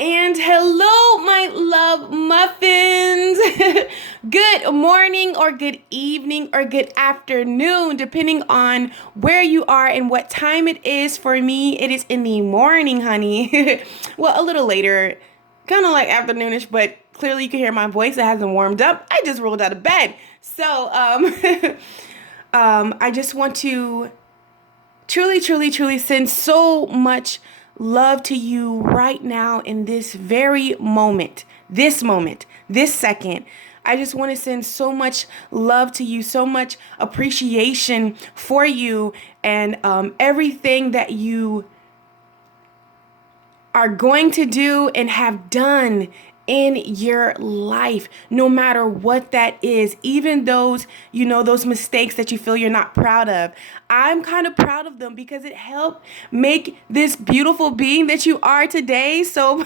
And hello, my love muffins. Good morning, or good evening, or good afternoon, depending on where you are and what time it is. For me, it is in the morning, honey. Well, a little later, kind of like afternoonish, but clearly you can hear my voice. It hasn't warmed up. I just rolled out of bed. So, I just want to truly send so much love to you right now in this very moment, this second. I just want to send so much love to you, so much appreciation for you, and everything that you are going to do and have done in your life, no matter what that is, even those, those mistakes that you feel you're not proud of. I'm kind of proud of them because it helped make this beautiful being that you are today. So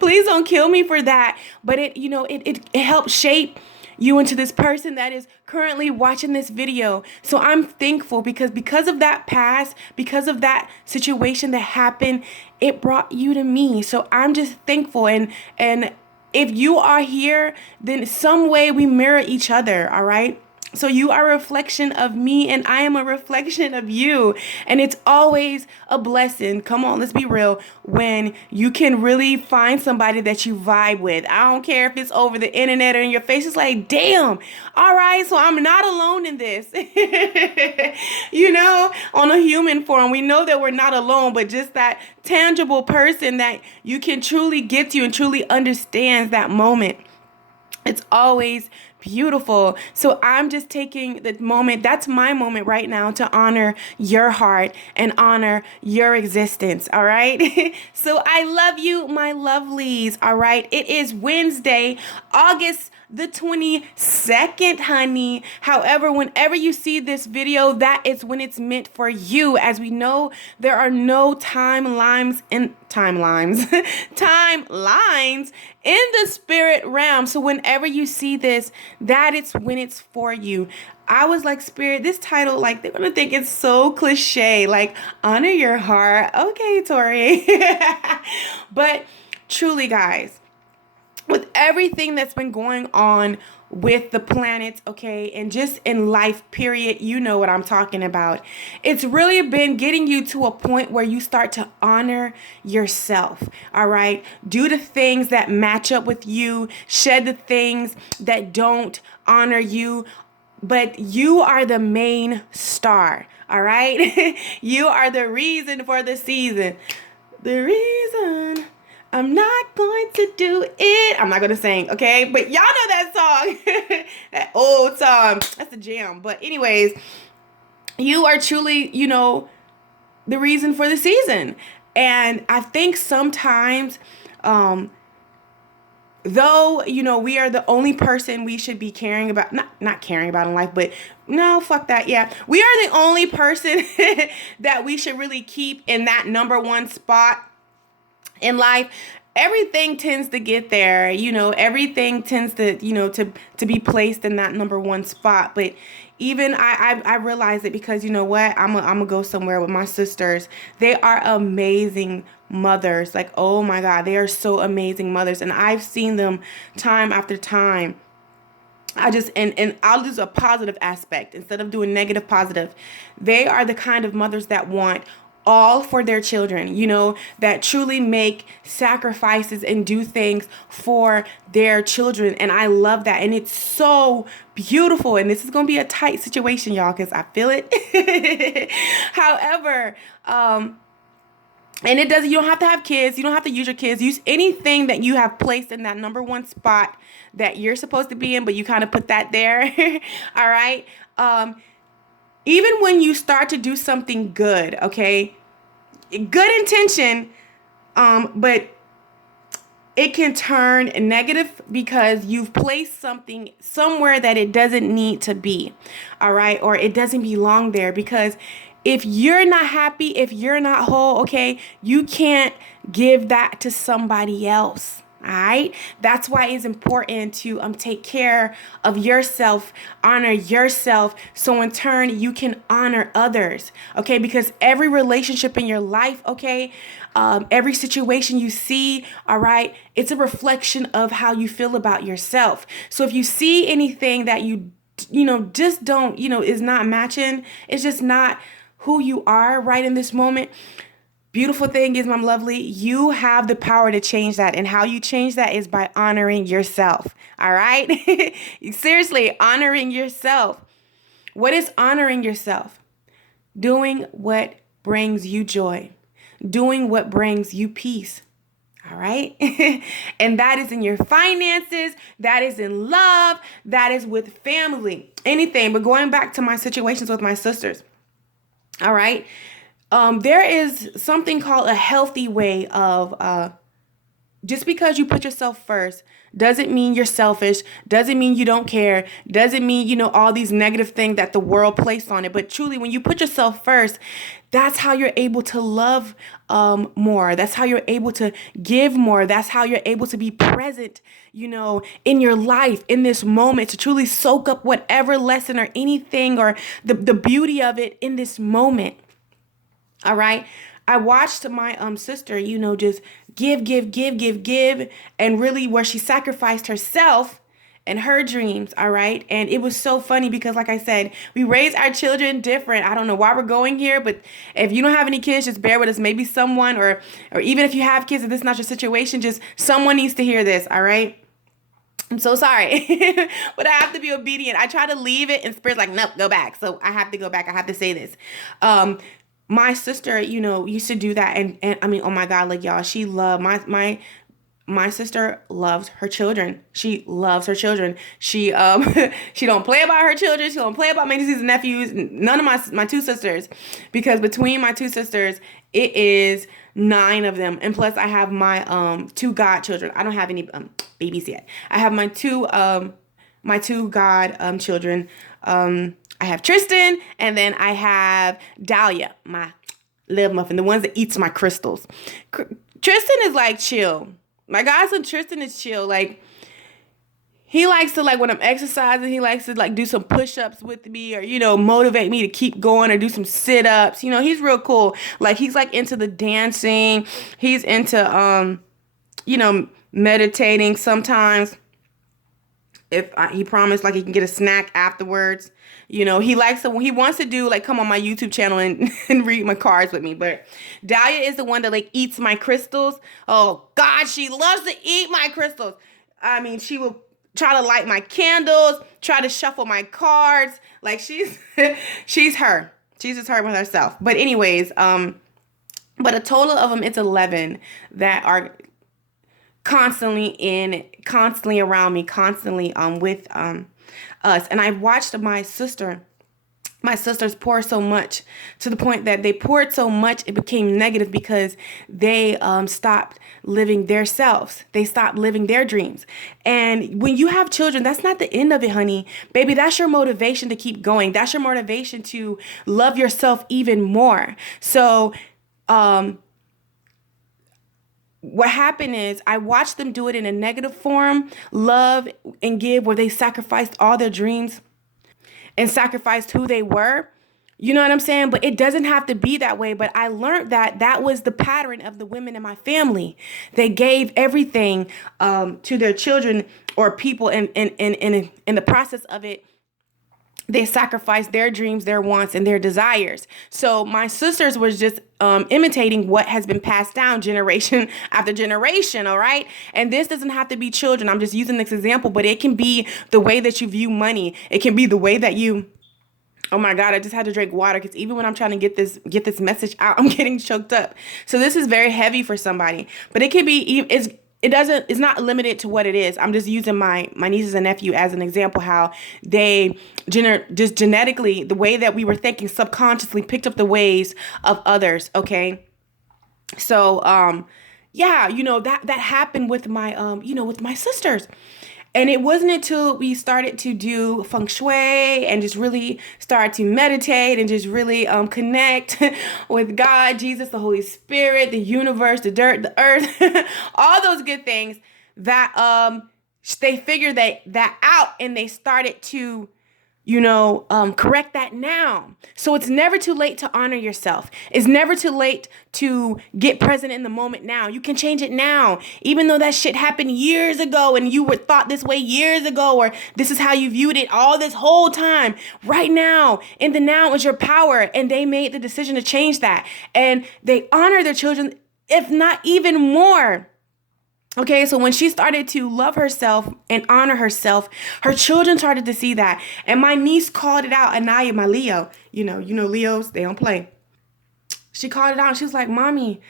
please don't kill me for that. But it helped shape you into this person that is currently watching this video. So I'm thankful because of that past, because of that situation that happened, it brought you to me. So I'm just thankful, and if you are here, then some way we mirror each other, all right? So you are a reflection of me, and I am a reflection of you. And it's always a blessing. Come on, let's be real. When you can really find somebody that you vibe with. I don't care if it's over the internet or in your face. It's like, damn, all right, so I'm not alone in this. On a human form, we know that we're not alone, but just that tangible person that you can truly get to and truly understands that moment. It's always beautiful. So I'm just taking the moment, that's my moment right now, to honor your heart and honor your existence. All right. So I love you, my lovelies. All right. It is Wednesday, August the 22nd, honey. However, whenever you see this video, that is when it's meant for you. As we know, there are no timelines in timelines in the spirit realm. So whenever you see this, that it's when it's for you. I was like, Spirit, this title, like, they're gonna think it's so cliche, like honor your heart. Okay, Tori. But truly, guys, with everything that's been going on with the planet, okay, and just in life, period, you know what I'm talking about. It's really been getting you to a point where you start to honor yourself, all right? Do the things that match up with you, shed the things that don't honor you, but you are the main star, all right? You are the reason for the season. The reason I'm not going to do it. I'm not going to sing, okay? But y'all know that song. That old song. That's a jam. But anyways, you are truly, the reason for the season. And I think sometimes, though, we are the only person we should be caring about, not caring about in life, but no, fuck that. Yeah. We are the only person that we should really keep in that number one spot in life. Everything tends to get there, everything tends to, to be placed in that number one spot. But even I realize it because you know what? I'm gonna go somewhere with my sisters. They are amazing mothers. Like, oh my God, they are so amazing mothers. And I've seen them time after time. And I'll use a positive aspect instead of doing negative positive. They are the kind of mothers that want all for their children, that truly make sacrifices and do things for their children. And I love that. And it's so beautiful. And this is going to be a tight situation, y'all, because I feel it. However, and you don't have to have kids. You don't have to use your kids. Use anything that you have placed in that number one spot that you're supposed to be in, but you kind of put that there. All right. Even when you start to do something good, okay, good intention, but it can turn negative because you've placed something somewhere that it doesn't need to be, all right, or it doesn't belong there. Because if you're not happy, if you're not whole, okay, you can't give that to somebody else. All right. That's why it's important to take care of yourself, honor yourself. So in turn, you can honor others. Okay. Because every relationship in your life, okay, every situation you see, all right, it's a reflection of how you feel about yourself. So if you see anything that just don't, is not matching, it's just not who you are right in this moment. Beautiful thing is, Mom Lovely, you have the power to change that. And how you change that is by honoring yourself. All right? Seriously, honoring yourself. What is honoring yourself? Doing what brings you joy, doing what brings you peace. All right. And that is in your finances. That is in love. That is with family, anything. But going back to my situations with my sisters. All right. There is something called a healthy way of just because you put yourself first doesn't mean you're selfish, doesn't mean you don't care, doesn't mean, all these negative things that the world placed on it. But truly, when you put yourself first, that's how you're able to love more. That's how you're able to give more. That's how you're able to be present, in your life, in this moment, to truly soak up whatever lesson or anything or the beauty of it in this moment. All right. I watched my sister, just give, and really where she sacrificed herself and her dreams. All right. And it was so funny because, like I said, we raise our children different. I don't know why we're going here, but if you don't have any kids, just bear with us. Maybe someone, or even if you have kids, if this is not your situation, just someone needs to hear this. All right. I'm so sorry, but I have to be obedient. I try to leave it and Spirit's like, nope, go back. So I have to go back. I have to say this. My sister, used to do that. And I mean, oh my God, like y'all, she loved my sister loves her children. She loves her children. She she don't play about her children. She don't play about my nieces and nephews. None of my two sisters, because between my two sisters, it is 9 of them. And plus I have my 2 godchildren. I don't have any babies yet. I have my two god children. I have Tristan, and then I have Dahlia, my little muffin, the ones that eats my crystals. Tristan is like chill. My godson Tristan is chill. Like, he likes to, like, when I'm exercising, he likes to, like, do some push-ups with me or, motivate me to keep going or do some sit-ups. He's real cool. Like, he's, like, into the dancing. He's into, meditating sometimes. He promised, like, he can get a snack afterwards. He likes to, he wants to do, like, come on my YouTube channel and read my cards with me. But Dahlia is the one that, like, eats my crystals. Oh God, she loves to eat my crystals. I mean, she will try to light my candles, try to shuffle my cards. Like, she's she's her. She's just her with herself. But anyways, but a total of them, it's 11 that are constantly around me, constantly with us. And I watched my sisters pour so much, to the point that they poured so much it became negative, because they stopped living their selves. They stopped living their dreams. And when you have children, that's not the end of it, honey. Baby, that's your motivation to keep going. That's your motivation to love yourself even more. So what happened is I watched them do it in a negative form, love and give, where they sacrificed all their dreams and sacrificed who they were. You know what I'm saying? But it doesn't have to be that way. But I learned that was the pattern of the women in my family. They gave everything to their children or people, and in the process of it, they sacrificed their dreams, their wants, and their desires. So my sisters was just imitating what has been passed down generation after generation, all right? And this doesn't have to be children. I'm just using this example, but it can be the way that you view money. It can be the way that you... Oh my God, I just had to drink water, because even when I'm trying to get this message out, I'm getting choked up. So this is very heavy for somebody. But it can be... It's not limited to what it is. I'm just using my nieces and nephew as an example, how they just genetically, the way that we were thinking subconsciously picked up the ways of others. Okay. So, yeah, that happened with my, with my sisters. And it wasn't until we started to do feng shui and just really start to meditate and just really connect with God, Jesus, the Holy Spirit, the universe, the dirt, the earth, all those good things. that they figured that out, and they started to correct that now. So it's never too late to honor yourself. It's never too late to get present in the moment now. You can change it now. Even though that shit happened years ago and you were thought this way years ago, or this is how you viewed it all this whole time. Right now, in the now is your power. And they made the decision to change that. And they honor their children, if not even more. Okay, so when she started to love herself and honor herself, her children started to see that. And my niece called it out, Anaya, my Leo. You know Leos, they don't play. She called it out, and she was like, Mommy,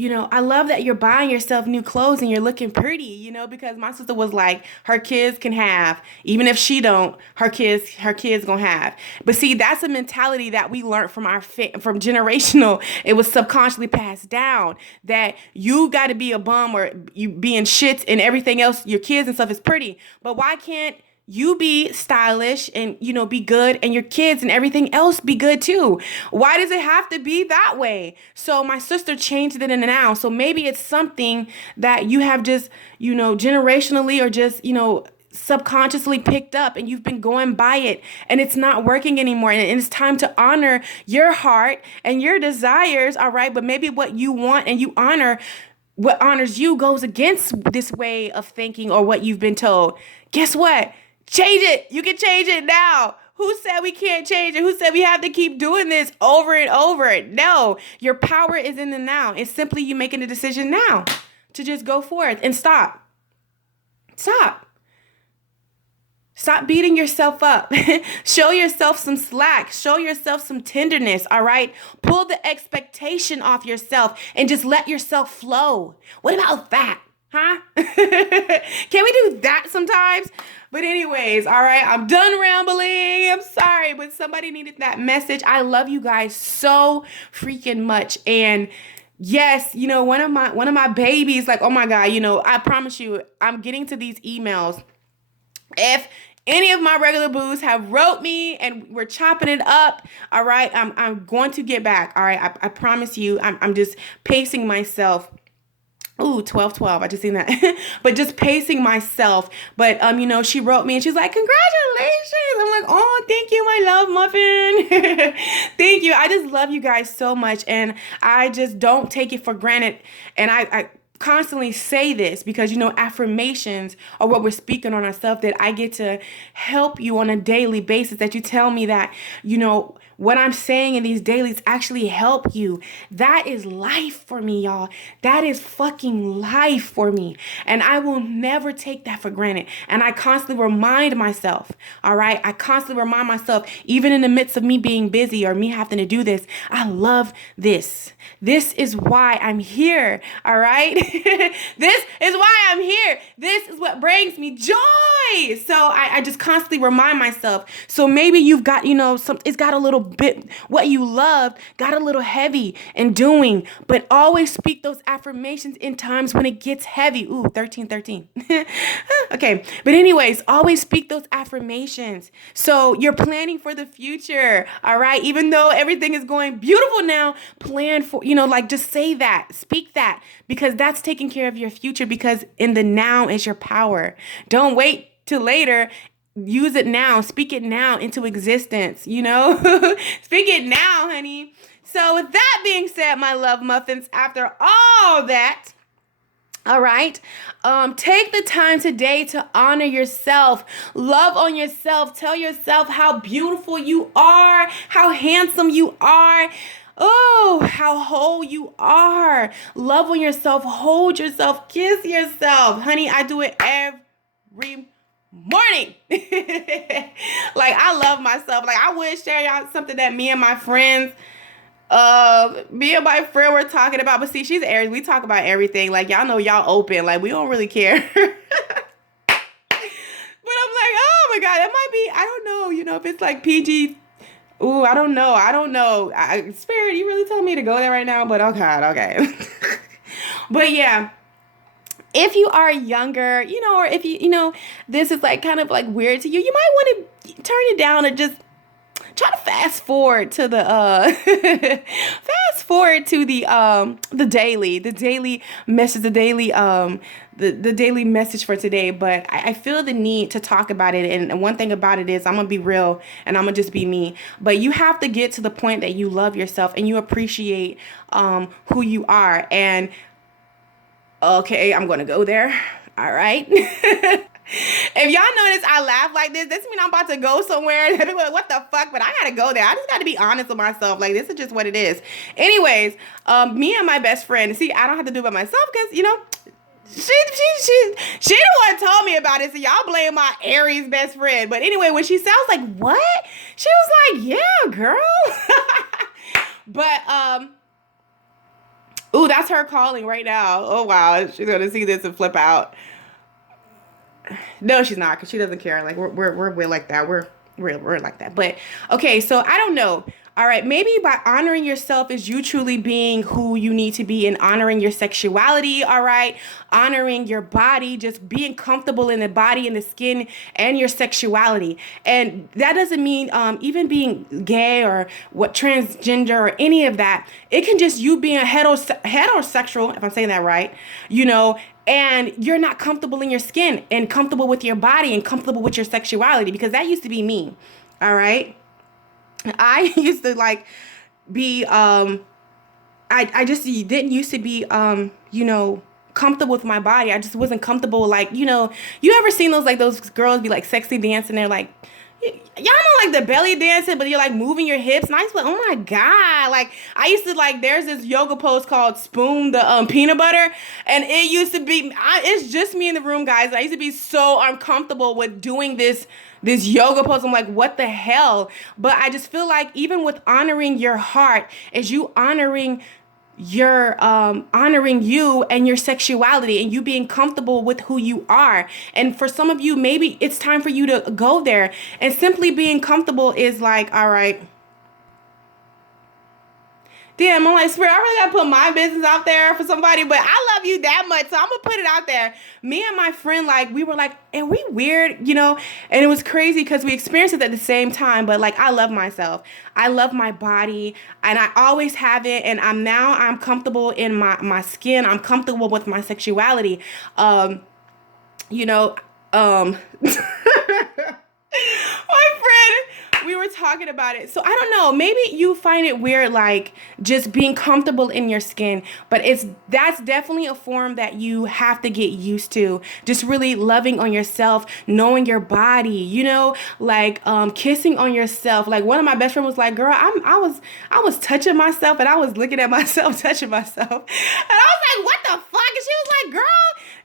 I love that you're buying yourself new clothes and you're looking pretty, because my sister was like, her kids can have, even if she don't, her kids gonna have. But see, that's a mentality that we learned from from generational. It was subconsciously passed down that you got to be a bum or you being shits and everything else, your kids and stuff is pretty. But why can't you be stylish and, be good, and your kids and everything else be good too? Why does it have to be that way? So my sister changed it in the now. So maybe it's something that you have just, generationally or just, subconsciously picked up, and you've been going by it and it's not working anymore. And it's time to honor your heart and your desires. All right. But maybe what you want and you honor, what honors you goes against this way of thinking or what you've been told. Guess what? Change it. You can change it now. Who said we can't change it? Who said we have to keep doing this over and over? No, your power is in the now. It's simply you making a decision now to just go forth and stop. Stop beating yourself up. Show yourself some slack. Show yourself some tenderness, all right? Pull the expectation off yourself and just let yourself flow. What about that? Huh? Can we do that sometimes? But anyways, all right, I'm done rambling. I'm sorry, but somebody needed that message. I love you guys so freaking much. And yes, one of my babies, like, oh my God, I promise you, I'm getting to these emails. If any of my regular boos have wrote me and we're chopping it up, all right, I'm going to get back. All right, I promise you. I'm just pacing myself. Ooh, 12. I just seen that. But just pacing myself. But, she wrote me and she's like, congratulations. I'm like, oh, thank you, my love muffin. Thank you. I just love you guys so much. And I just don't take it for granted. And I constantly say this because, affirmations are what we're speaking on ourselves, that I get to help you on a daily basis, that you tell me that, what I'm saying in these dailies actually help you. That is life for me, y'all. That is fucking life for me. And I will never take that for granted. And I constantly remind myself, all right? I constantly remind myself, even in the midst of me being busy or me having to do this, I love this. This is why I'm here, all right? This is why I'm here. This is what brings me joy. So I just constantly remind myself. So maybe you've got, it's got a little bit, what you loved got a little heavy in doing, but always speak those affirmations in times when it gets heavy. Ooh, 13. Okay. But anyways, always speak those affirmations. So you're planning for the future. All right. Even though everything is going beautiful now, plan for, just say that, speak that, because that's taking care of your future, because in the now is your power. Don't wait till later. Use it now. Speak it now into existence, Speak it now, honey. So with that being said, my love muffins, after all that, all right, take the time today to honor yourself. Love on yourself. Tell yourself how beautiful you are, how handsome you are. Oh, how whole you are. Love on yourself. Hold yourself. Kiss yourself. Honey, I do it every morning. Like, I love myself. Like, I would share y'all something that me and my friend were talking about. But see, she's Aries. We talk about everything. Like, y'all know y'all open. Like, we don't really care. But I'm like, oh my God, that might be, I don't know, if it's like PG. Ooh, I don't know. Spirit, you really telling me to go there right now? But okay. But yeah, if you are younger, or if you, this is like kind of like weird to you, you might want to turn it down or just try to fast forward to the fast forward to the daily message, the daily message for today. But I feel the need to talk about it. And one thing about it is I'm gonna be real and I'm gonna just be me. But you have to get to the point that you love yourself and you appreciate who you are. And okay, I'm gonna go there. All right. If y'all notice I laugh like this means I'm about to go somewhere. People like, what the fuck? But I gotta go there. I just gotta be honest with myself. Like, this is just what it is. Anyways, me and my best friend, see, I don't have to do it by myself because, you know, she the one told me about it. So y'all blame my Aries best friend. But anyway, when she said, I was like, what? She was like, yeah, girl. But, ooh, that's her calling right now. Oh, wow. She's gonna see this and flip out. No, she's not, because she doesn't care. Like, we're like that. We're like that. But okay, so I don't know. All right, maybe by honoring yourself is you truly being who you need to be and honoring your sexuality, all right? Honoring your body, just being comfortable in the body and the skin and your sexuality. And that doesn't mean even being gay or what transgender or any of that. It can just you being a heterosexual, if I'm saying that right, you know, and you're not comfortable in your skin and comfortable with your body and comfortable with your sexuality, because that used to be me, all right? I used to like be, I just didn't used to be, you know, comfortable with my body. I just wasn't comfortable. Like, you know, you ever seen those girls be like sexy dancing? They're like, y'all know, like the belly dancing, but you're like moving your hips. And I used to be like, oh my God. Like, I used to like, there's this yoga pose called Spoon the peanut butter. And it used to be, it's just me in the room, guys. I used to be so uncomfortable with doing this yoga pose. I'm like, what the hell? But I just feel like even with honoring your heart, as you honoring you and your sexuality and you being comfortable with who you are. And for some of you, maybe it's time for you to go there, and simply being comfortable is like, all right, damn, I'm like, Spirit, I really gotta put my business out there for somebody, but I love you that much, so I'm gonna put it out there. Me and my friend, like, we were like, are we weird, you know? And it was crazy because we experienced it at the same time, but like, I love myself. I love my body, and I always have it, and I'm comfortable in my skin. I'm comfortable with my sexuality. You know, my friend, we were talking about it. So I don't know, maybe you find it weird, like just being comfortable in your skin, but that's definitely a form that you have to get used to. Just really loving on yourself, knowing your body, you know, like kissing on yourself. Like, one of my best friends was like, girl, I was touching myself, and I was looking at myself touching myself. And I was like, what the fuck? And she was like, girl,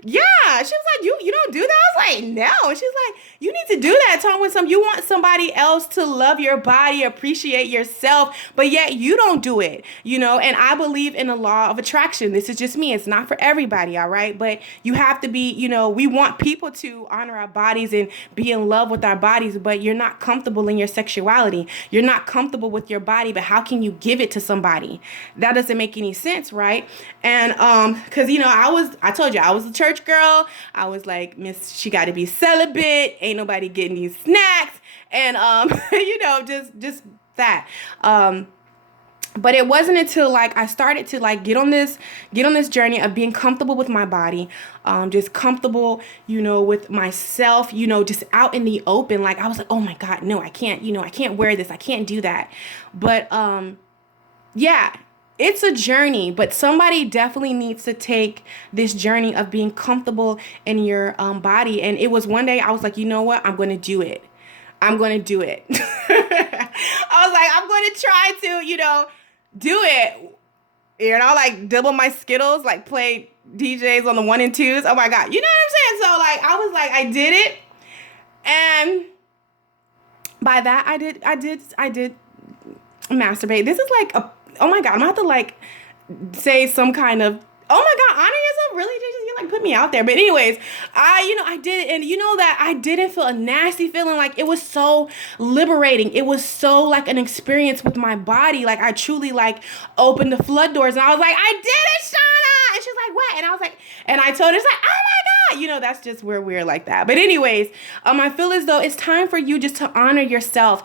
yeah. She was like, you don't do that? I was like, no. And she's like, you need to do that. You want somebody else to love your body, appreciate yourself, but yet you don't do it, you know? And I believe in the law of attraction. This is just me. It's not for everybody, all right? But you have to be, you know, we want people to honor our bodies and be in love with our bodies, but you're not comfortable in your sexuality. You're not comfortable with your body, but how can you give it to somebody? That doesn't make any sense, right? And because, you know, I told you I was a church girl. I was like, Miss, she got to be celibate. Ain't nobody getting these snacks. And, you know, just that. But it wasn't until like I started to like get on this journey of being comfortable with my body, just comfortable, you know, with myself, you know, just out in the open. Like, I was like, oh my God, no, I can't, you know, I can't wear this. I can't do that. But, yeah. It's a journey, but somebody definitely needs to take this journey of being comfortable in your body. And it was one day I was like, you know what? I'm going to do it. I'm going to do it. I was like, I'm going to try to, you know, do it. You know, like double my Skittles, like play DJs on the 1 and 2s. Oh my God. You know what I'm saying? So like, I was like, I did it. And by that, I did masturbate. This is like oh my God, I'm gonna have to like say some kind of, oh my God, honor yourself, really? Just like put me out there. But anyways, I did it, and you know that I didn't feel a nasty feeling. Like, it was so liberating. It was so like an experience with my body. Like, I truly like opened the flood doors, and I was like, I did it, Shauna. And she's like, what? And I was like, and I told her, she's like, oh my God, That's just where we're like that. But anyways, I feel as though it's time for you just to honor yourself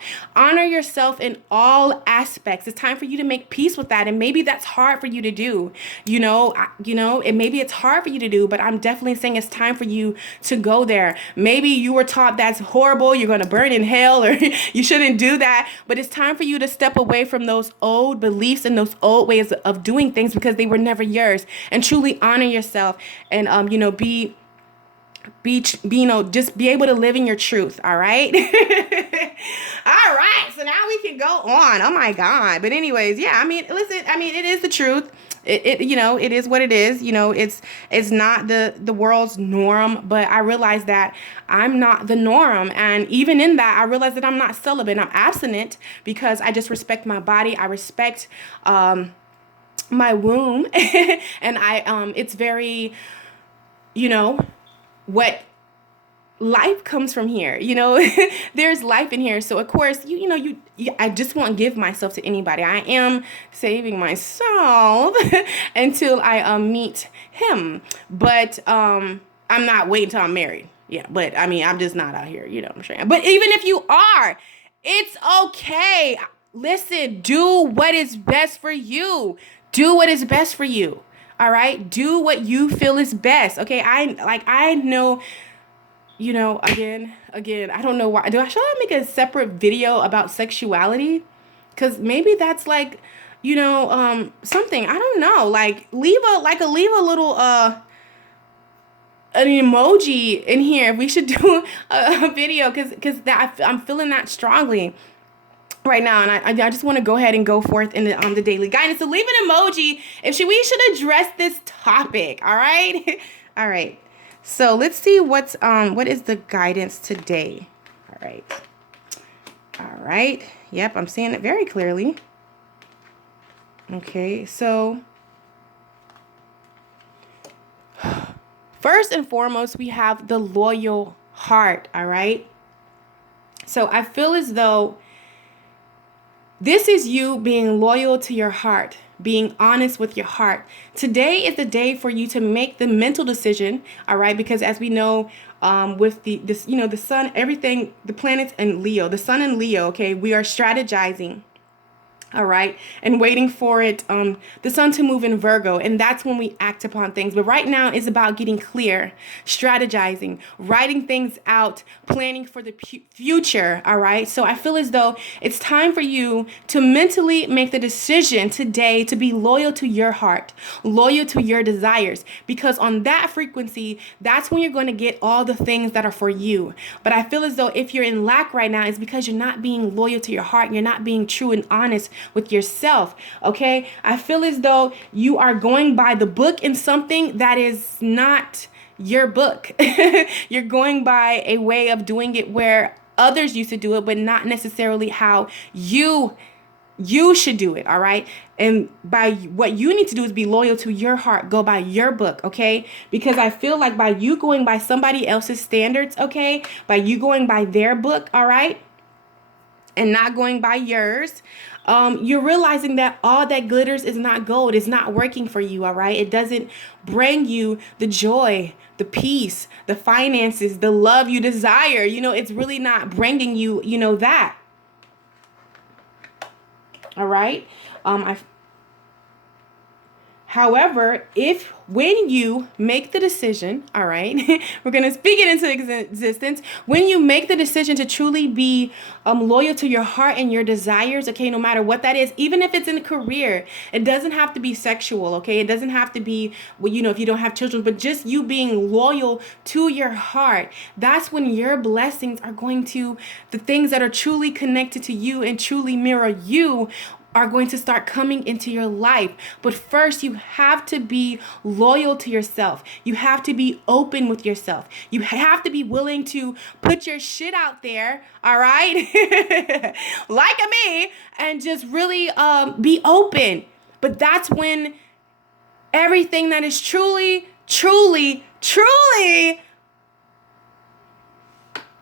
in all aspects. It's time for you to make peace with that. And maybe that's hard for you to do, and maybe it's hard for you to do, but I'm definitely saying it's time for you to go there. Maybe you were taught that's horrible, you're going to burn in hell, or you shouldn't do that. But it's time for you to step away from those old beliefs and those old ways of doing things because they were never yours, and truly honor yourself and, just be able to live in your truth. All right. All right. So now we can go on. Oh my God. But anyways, yeah, listen, it is the truth. It is what it is. It's not the world's norm, but I realize that I'm not the norm. And even in that, I realize that I'm not celibate. I'm abstinent because I just respect my body. I respect, my womb. And it's very, what life comes from here. There's life in here. So of course, I just won't give myself to anybody. I am saving myself until I meet him. But I'm not waiting till I'm married. Yeah, but I'm just not out here, what I'm saying. But even if you are, it's okay. Listen, do what is best for you. Do what is best for you. All right? Do what you feel is best. Okay? I know, again, I don't know why. Should I make a separate video about sexuality? Because maybe that's like, something. I don't know. Like leave a little an emoji in here. We should do a video because I'm feeling that strongly right now, and I just want to go ahead and go forth in the daily guidance. So leave an emoji if we should address this topic. All right. All right. So let's see what is the guidance today. All right. All right. Yep, I'm seeing it very clearly. Okay, so first and foremost, we have the loyal heart. All right. So I feel as though this is you being loyal to your heart, being honest with your heart. Today is the day for you to make the mental decision, all right? Because as we know, with the sun, everything, the planets and Leo, the sun and Leo, okay, we are strategizing. All right. And waiting for the sun to move in Virgo. And that's when we act upon things. But right now it's about getting clear, strategizing, writing things out, planning for the future. All right. So I feel as though it's time for you to mentally make the decision today to be loyal to your heart, loyal to your desires, because on that frequency, that's when you're going to get all the things that are for you. But I feel as though if you're in lack right now, it's because you're not being loyal to your heart. You're not being true and honest with yourself. Okay. I feel as though you are going by the book in something that is not your book. You're going by a way of doing it where others used to do it, but not necessarily how you should do it. All right. And by what you need to do is be loyal to your heart. Go by your book. Okay. Because I feel like by you going by somebody else's standards, okay, by you going by their book, all right, and not going by yours, you're realizing that all that glitters is not gold. It's not working for you, all right? It doesn't bring you the joy, the peace, the finances, the love you desire. It's really not bringing you, that. All right? However, when you make the decision, all right, we're going to speak it into existence. When you make the decision to truly be loyal to your heart and your desires, okay, no matter what that is, even if it's in a career, it doesn't have to be sexual, okay? It doesn't have to be, if you don't have children, but just you being loyal to your heart. That's when your blessings are going to, the things that are truly connected to you and truly mirror you, are going to start coming into your life. But first, you have to be loyal to yourself. You have to be open with yourself. You have to be willing to put your shit out there, all right? Like me, and just really be open. But that's when everything that is truly, truly, truly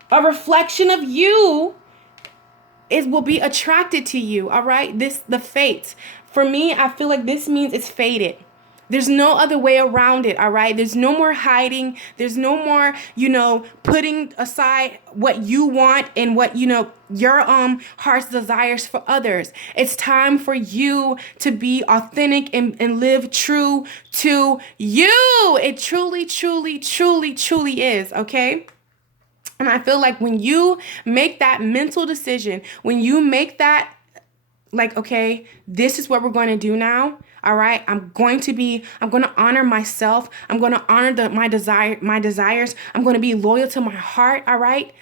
a reflection of you will be attracted to you. All right. The fates. For me, I feel like this means it's fated. There's no other way around it, all right? There's no more hiding. There's no more, putting aside what you want and what, your heart's desires for others. It's time for you to be authentic and live true to you. It truly, truly, truly, truly is, okay? And I feel like when you make that mental decision, when you make that, like, okay, this is what we're going to do now. All right. I'm going to honor myself. I'm going to honor my desires. I'm going to be loyal to my heart. All right.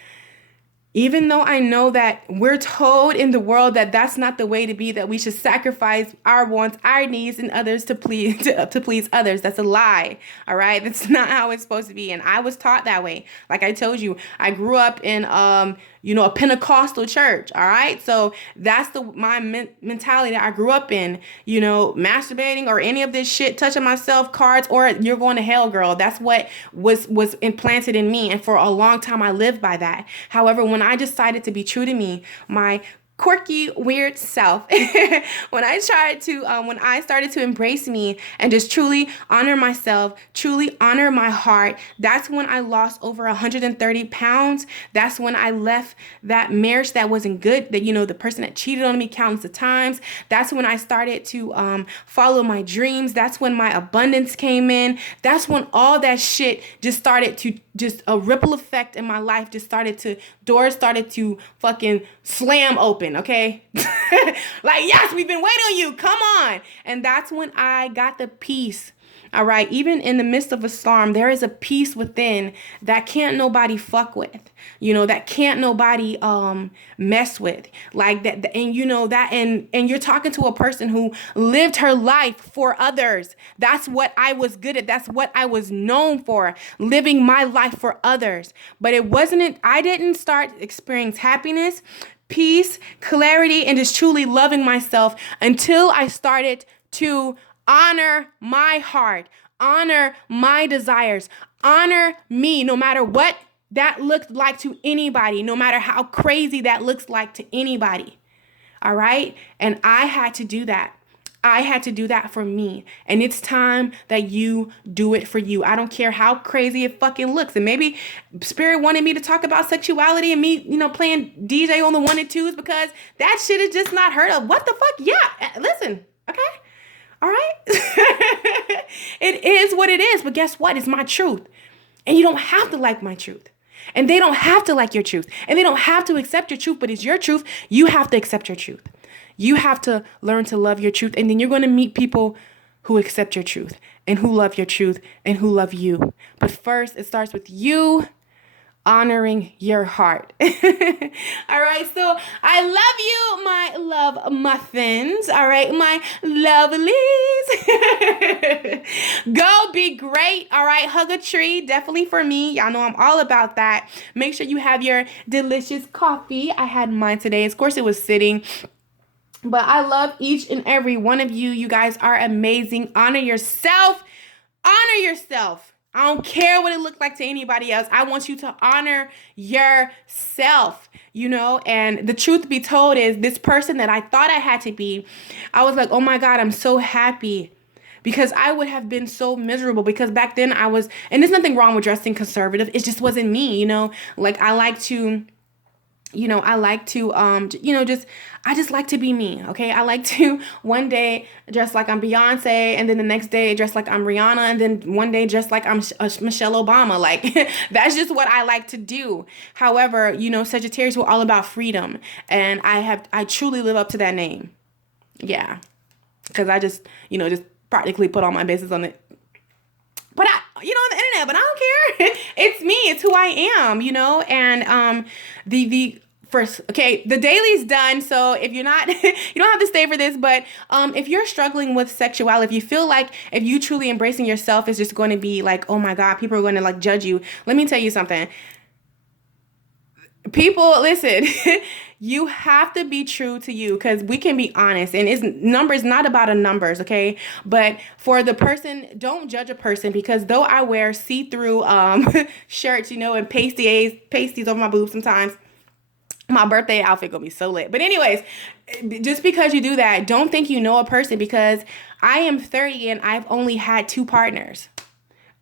Even though I know that we're told in the world that that's not the way to be, that we should sacrifice our wants, our needs, and others to please to please others. That's a lie. All right, that's not how it's supposed to be. And I was taught that way. Like I told you, I grew up in a Pentecostal church. All right, so that's my mentality that I grew up in. Masturbating or any of this shit, touching myself, cards, or you're going to hell, girl. That's what was implanted in me, and for a long time I lived by that. However, when I decided to be true to me, my quirky, weird self, when I started to embrace me and just truly honor myself, truly honor my heart, that's when I lost over 130 pounds. That's when I left that marriage that wasn't good, that, the person that cheated on me countless of times. That's when I started to follow my dreams. That's when my abundance came in. That's when all that shit just started to, just a ripple effect in my life doors started to fucking slam open, okay? Like, yes, we've been waiting on you. Come on. And that's when I got the peace. All right. Even in the midst of a storm, there is a peace within that can't nobody fuck with, that can't nobody mess with, like that. And you're talking to a person who lived her life for others. That's what I was good at. That's what I was known for, living my life for others. But I didn't start experiencing happiness, peace, clarity, and just truly loving myself until I started to honor my heart, honor my desires, honor me, no matter what that looks like to anybody, no matter how crazy that looks like to anybody. All right. And I had to do that. I had to do that for me. And it's time that you do it for you. I don't care how crazy it fucking looks. And maybe Spirit wanted me to talk about sexuality and me, playing DJ on the 1 and 2s because that shit is just not heard of. What the fuck? Yeah. Listen. Okay. All right. It is what it is. But guess what? It's my truth. And you don't have to like my truth. And they don't have to like your truth. And they don't have to accept your truth. But it's your truth. You have to accept your truth. You have to learn to love your truth. And then you're going to meet people who accept your truth and who love your truth and who love you. But first, it starts with you honoring your heart. All right. So I love you, my love muffins. All right. My lovelies. Go be great. All right. Hug a tree. Definitely for me. Y'all know I'm all about that. Make sure you have your delicious coffee. I had mine today. Of course, it was sitting. But I love each and every one of you. You guys are amazing. Honor yourself. Honor yourself. I don't care what it looked like to anybody else. I want you to honor yourself, and the truth be told is this person that I thought I had to be, I was like, oh my God, I'm so happy because I would have been so miserable because back then and there's nothing wrong with dressing conservative. It just wasn't me, like I like to I just like to be me, okay? I like to one day dress like I'm Beyonce, and then the next day dress like I'm Rihanna, and then one day dress like I'm Michelle Obama. Like, that's just what I like to do. However, Sagittarius were all about freedom, and I truly live up to that name. Yeah, because I just practically put all my business on it. But on the internet, but I don't care. It's me. It's who I am, and the first, okay, the daily's done. So if you're not, you don't have to stay for this, but if you're struggling with sexuality, if you feel like if you truly embracing yourself is just going to be like, oh my God, people are going to like judge you. Let me tell you something. People, listen, you have to be true to you because we can be honest, and numbers not about a numbers, okay? But for the person, don't judge a person because though I wear see-through shirts, and pasties over my boobs sometimes, My birthday outfit gonna be so lit. But anyways, just because you do that, don't think you know a person, because I am 30 and I've only had two partners.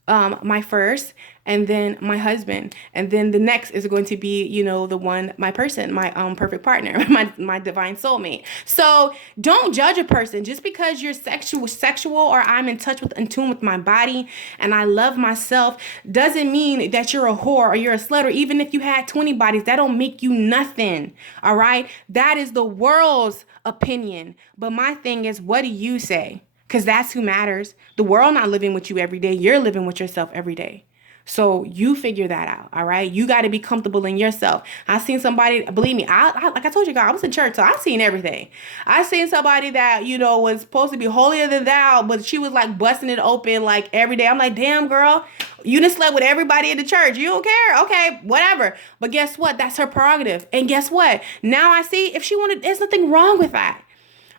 My first, and then my husband, and then the next is going to be, the one, my person, my perfect partner, my divine soulmate. So don't judge a person just because you're sexual, or I'm in tune with my body and I love myself, doesn't mean that you're a whore or you're a slut. Or even if you had 20 bodies, that don't make you nothing. All right, that is the world's opinion. But my thing is, what do you say? Because that's who matters. The world not living with you every day. You're living with yourself every day. So you figure that out, all right? You got to be comfortable in yourself. I seen somebody, believe me, like I told you guys, I was in church, so I seen everything. I seen somebody that, was supposed to be holier than thou, but she was like busting it open like every day. I'm like, damn, girl, you done slept with everybody in the church. You don't care? Okay, whatever. But guess what? That's her prerogative. And guess what? Now I see if she wanted, there's nothing wrong with that.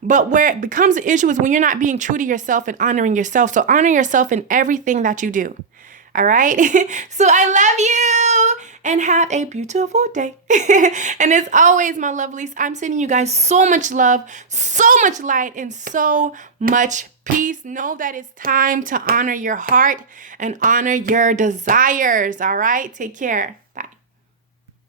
But where it becomes an issue is when you're not being true to yourself and honoring yourself. So honor yourself in everything that you do. All right? So I love you and have a beautiful day. And as always, my lovelies, I'm sending you guys so much love, so much light, and so much peace. Know that it's time to honor your heart and honor your desires. All right? Take care.